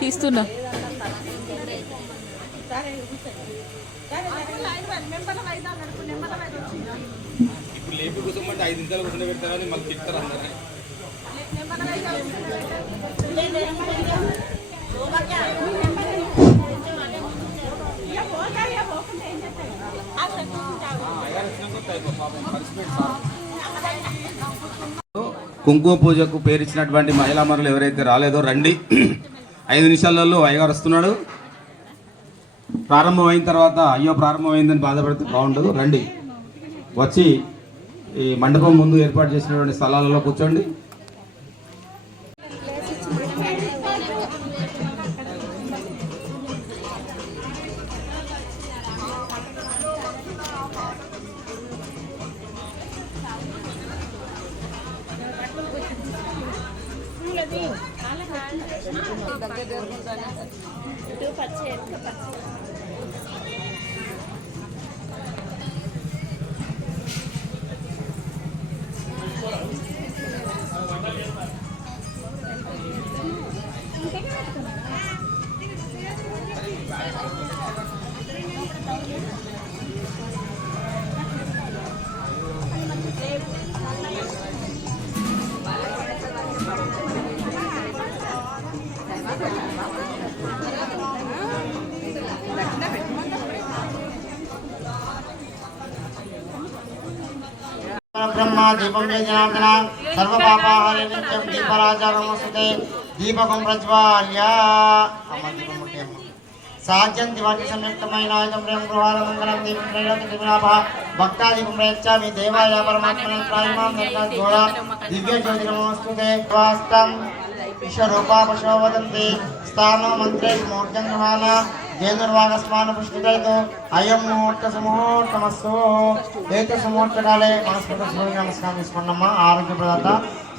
తీస్తున్నా. ఇప్పుడు లేపి కూర్చోమంటే ఐదు నిమిషాలు కూర్చొని పెడతారని మళ్ళీ అందరూ కుంకుమ పూజకు పేరిచ్చినటువంటి మహిళా మనులు ఎవరైతే రాలేదో రండి. ఐదు నిమిషాలలో అయ్యగారు వస్తున్నాడు. ప్రారంభమైన తర్వాత అయ్యో ప్రారంభమైందని బాధపడితే బాగుండదు. రండి. వచ్చి ఈ మండపం ముందు ఏర్పాటు చేసినటువంటి స్థలాలలో కూర్చోండి. ఇటు పచ్చి ఎంత పచ్చి Thank you. బ్రహ్మ దీపం జనార్దన సర్వ పాపాహారి నిత్యం దీపరాజారమోసుతే దీపకం ప్రజ్వాల్య అమ్మ దీపం ముట్టేమ్మ సాధ్యంతి వాటి సంయుక్తమైన ఆయుధం ప్రేమ గృహాల మంగళం దీపం ప్రేరత భక్తాదీపం ప్రయచ్చామి దేవాయ పరమాత్మనే ప్రాయమాం ఘోర దివ్య వాస్తం విశ్వరూపా పశో వదంతి స్థానో మంత్రే గృహాల జేంద్రవాగస్మాన పుష్టికైతో అయం ముహూర్త సుముహూర్తమస్తు ఏత సుముహూర్తకాలే మనస్పతి సూర్య నమస్కారం తీసుకోండమ్మా. ఆరోగ్య ప్రదాత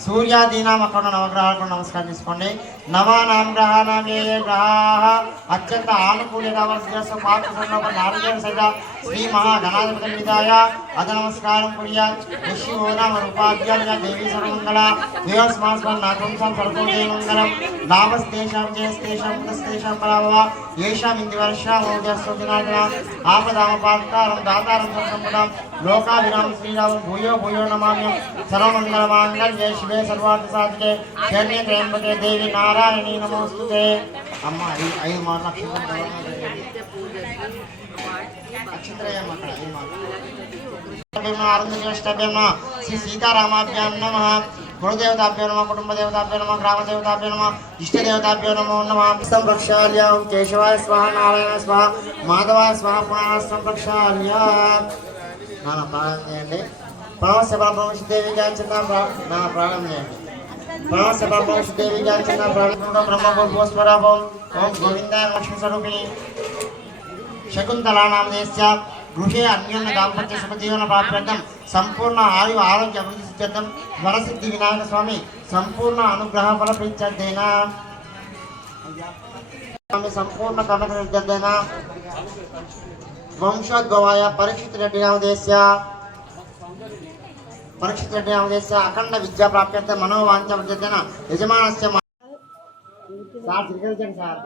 సూర్యాదీనాం అక్కడ నవగ్రహాలకు నమస్కారం తీసుకోండి. నవానాం గ్రహానాం ఏ ఏ గ్రహాः? అత్యంత ఆనుకూల్యంగా వర్షిస్తూ పాత్ర సంలోక నాలుగేళ్ళ సైత శ్రీ మహాగణాధిపతి విధాయ. అద నమస్కారం కుర్యాత్ ఋషి ఓ నామ రూపాభ్యాలుగా దేవీ సర్వమంగళ. దేవస్మాస్మన్ నాకంసం సర్వోదయ మంగళం లాభస్తేషాం జయస్తేషాం పుతస్తేషాం పరాభవ. ఏషాం ఇంది వర్షాం దినాదన ఆపదామపాత్కారం దాతారం సంపదం. లోకాభిరామ శ్రీరామం నారాయణీ నమోస్తుతే. అమ్మ ఐ- ఐదు మాటలు అక్షంతరం అక్షంతరయ్యమ్మ అక్కడ ఐదు మాటలు అరుంధతిష్టభ్యం శ్రీ సీతారామాభ్యాం నమ. కులదేవతాభ్యో నమ కుటుంబదేవతాభ్యో నమ గ్రామదేవతాభ్యో నమ ఇష్టదేవతాభ్యో నమో నమ. ప్రక్షాళ్యాం కేశవాయ స్వాహ నారాయణ స్వాహ మాధవాయ స్వాహ పునఃస్తం ప్రక్షాళ్య ప్రాణం చేయండి ప్రణవస్య పరబ్రహ్మశి దేవి నా ప్రాణం చేయండి ప్రణవస్య పరబ్రహ్మశి దేవి గాంచిన ప్రాణం బ్రహ్మగోస్వరాభం ఓం గోవిందాయ లక్ష్మీ స్వరూపిణి శకుంతలానామదేశ్య గృహే అన్యోన్య దాంపత్య శుభజీవన ప్రాప్యర్థం సంపూర్ణ ఆయు ఆరోగ్య అభివృద్ధి సిద్ధ్యర్థం వరసిద్ధి వినాయక స్వామి సంపూర్ణ అనుగ్రహ ఫల ప్రీత్యర్థేన స్వామి సంపూర్ణ కనక సిద్ధ్యర్థేన వంశోద్భవాయ పరీక్షిత్ రెడ్డి నామదేశ్య అఖండ విద్యా ప్రాప్యర్థం మనోవాంఛ వృద్ధేన యజమానస్య సార్ స్వీకరించండి సార్.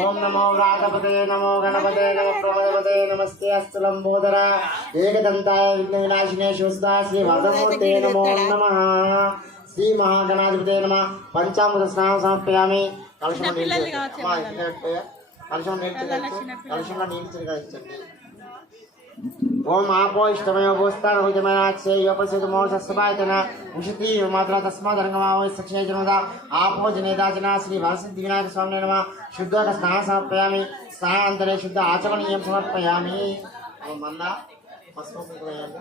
ఓం నమో రాఘపతే నమో గణపతే నమ ప్రమదపతే నమస్తే అస్తు లంబోదర ఏకదంతాయ విఘ్న వినాశినే శుస్తా శ్రీ వరదమూర్తే నమో నమ. శ్రీ మహాగణాధిపతే నమ. పంచామృత స్నానం సమర్పయామి. కలశం నీళ్ళు తిరగచ్చండి ఓం ఆపో ఇష్టమయ భూస్థాన భుజమనాచ్యే యోపసిత మోషస్సపాయతన ఉషితి మాత్ర తస్మాదరంగమావో సక్షేజనద ఆపో జనేదాచన శ్రీ వరసిద్ధి వినాయక స్వామి నమ శుద్ధోక స్నాన సమర్పయామి స్నానాంతరే శుద్ధ ఆచమనీయం సమర్పయామి ఓం మన్నా పసుపు కుంకుమ వేయండి.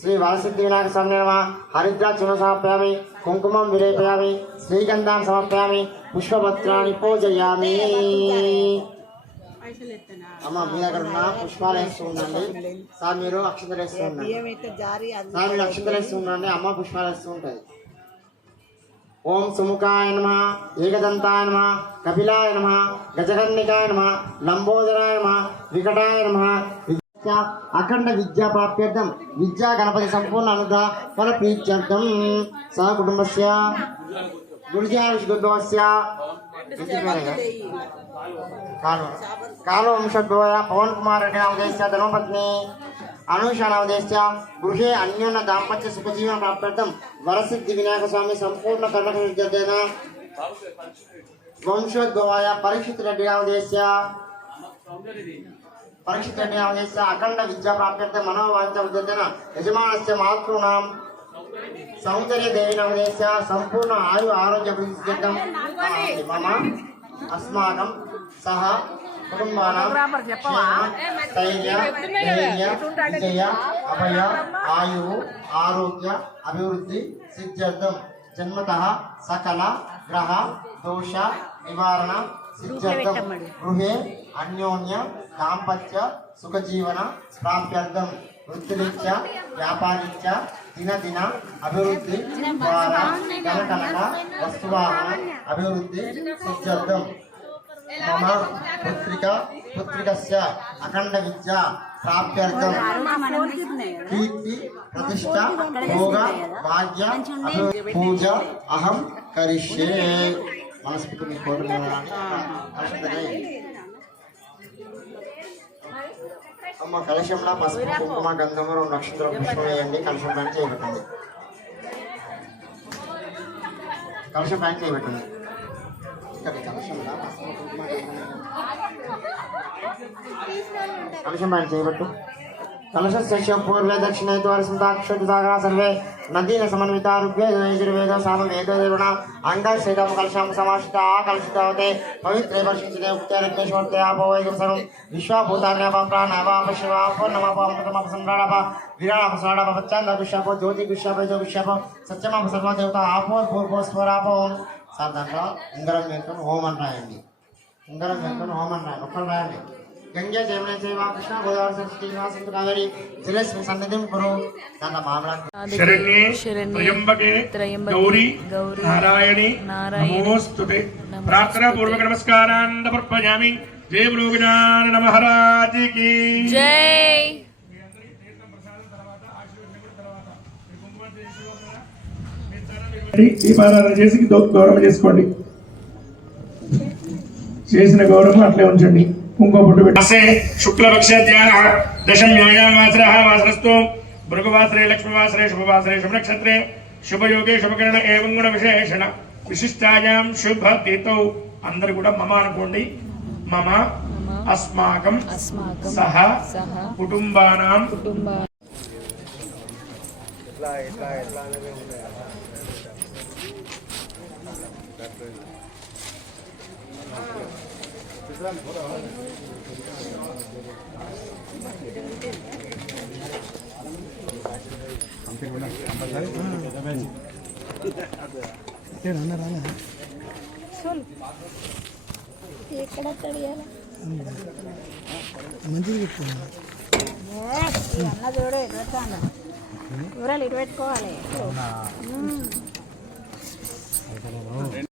శ్రీ వరసిద్ధి వినాయక స్వామి నమ హరిద్రాచూర్ణ సమర్పయామి కుంకుమం విలేపయామి శ్రీగంధాన్ని సమర్పయామి పుష్పపత్రాన్ని పూజయామి అమ్మ మీ దగ్గర ఉన్న పుష్పాలు వేస్తూ ఉండండి. సార్ మీరు అక్షతలు వేస్తూ ఉండండి సార్ మీరు అక్షతలు వేస్తూ ఉండండి. అమ్మ పుష్పాలు వేస్తూ ఉంటుంది. ఓం సుముఖాయ నమ ఏకదంతాయ నమ కపిలాయ నమ గజకర్ణికాయ నమ లంబోదరాయ నమ వికటాయ నమ విద్యా అఖండ విద్యా ప్రాప్యర్థం విద్యా గణపతి సంపూర్ణ అనుగ్రహ ఫల ప్రీత్యర్థం సహ కుటుంబస్య గురుజా విష్ణుద్భవస్య ఇంటి పేరేగా? కాలువ కాలువ వంశద్వయ పవన్ కుమార్ రెడ్డి నామదేశ్య ధర్మపత్ని అనూష నామదేశ్య గృహే అన్యోన్య దాంపత్య సుఖజీవన ప్రాప్త్యర్థం వరసిద్ధి వినాయక స్వామి సంపూర్ణ కర్ణక విద్యతేన వంశోద్భవాయ పరీక్షిత్ రెడ్డి నామదేశ్య పరీక్షిత్ రెడ్డి నామదేశ్య అఖండ విద్యా ప్రాప్త్యర్థం మనోవాంఛ విద్యతేన యజమానస్య మాతృనాం. సౌందర్య దేవి ఆయు మమ అస్మాకం సహ కుటుంబానాం క్షేమ, స్థైర్య ధైర్య విజయ అభయ ఆయువు ఆరోగ్య అభివృద్ధి సిద్ధ్యర్థం జన్మత సకల గ్రహ దోష నివారణ సిద్ధ్యర్థం గృహే అన్యోన్య దాంపత్య సుఖజీవన ప్రాప్త్యర్థం. వృత్తిరీత్యా వ్యాపారీత్యా దినదిన అభివృద్ధి ద్వారా కనకనక వస్తువాహన అభివృద్ధి సిద్ధ్యర్థం. మమ పుత్రిక పుత్రికస్య అఖండ విద్య ప్రాప్త్యర్థం. కీర్తి ప్రతిష్ట భోగ భాగ్య పూజ అహం కరిష్యే. మనస్ఫూర్తి మీ అమ్మ కలశంలో పసుపు కుంకుమ గంధము రెండు నక్షత్ర పుష్పం వేయండి కలశం పైన చేయబెట్టండి. కలశం పైన చేయబెట్టండి. ఇక్కడ కలశంలో పసుపు కుంకుమ గంధము కలశం పైన చేయబట్టు. కలశస్య పూర్వే దక్షిణే ద్వారసింతాక్షుతాగా సర్వే. నదీన సమన్విత ఋగ్వేద యజుర్వేద సామ వేద దేవణ అంగశేదం కలశం సమాశ్రిత కలుషితవతే పవిత్రే వర్షించితే ఉక్తేశ్వర్తే ఆపోవైకం సర్వం విశ్వభూతాన్యప ప్రాణావాప శివాప నమప సంరాడప విరాడప సరాడప పచ్చాంద గుష్యాప జ్యోతి గుష్యాప జో గుష్యాప సత్యమాప సర్వదేవత ఆపో పూర్వో స్వరాపో సార్ దాంట్లో ఉంగరం వేసుకొని హోమం రాయండి ఉంగరం వేసుకొని హోమం రాయండి ఒక్కరు రాయండి గంగే జయమనే సేవ కృష్ణ గోదావరి సరస్వతి సింధు కావేరి జలస్మి సన్నిధిం కురు త్రయంబకే, గౌరీ గౌరీ, నారాయణి నారాయణి, నమోస్తుతే. ప్రార్థనా పూర్వక నమస్కారాన్ సమర్పయామి మహారాజ్కి జై దీపారాధన చేసి గౌరవం చేసుకోండి. చేసిన గౌరవం అట్లే ఉంచండి. ఇంకో పుట్టు పెట్టి. శుక్లపక్ష దశమ్యోయాం భృగువాసరే లక్ష్మీవాసరే శుభవాసరే శుభనక్షత్రే శుభయోగే శుభకరణ ఏవం గుణ విశేషణ. విశిష్టాయాం శుభ తీతౌ అందరు కూడా మమ అనుకోండి. మమ అస్మాకం సహ సహ కుటుంబానాం కుటుంబ అన్న చూడు ఎటు పెట్టాను కూరలు ఇటు పెట్టుకోవాలి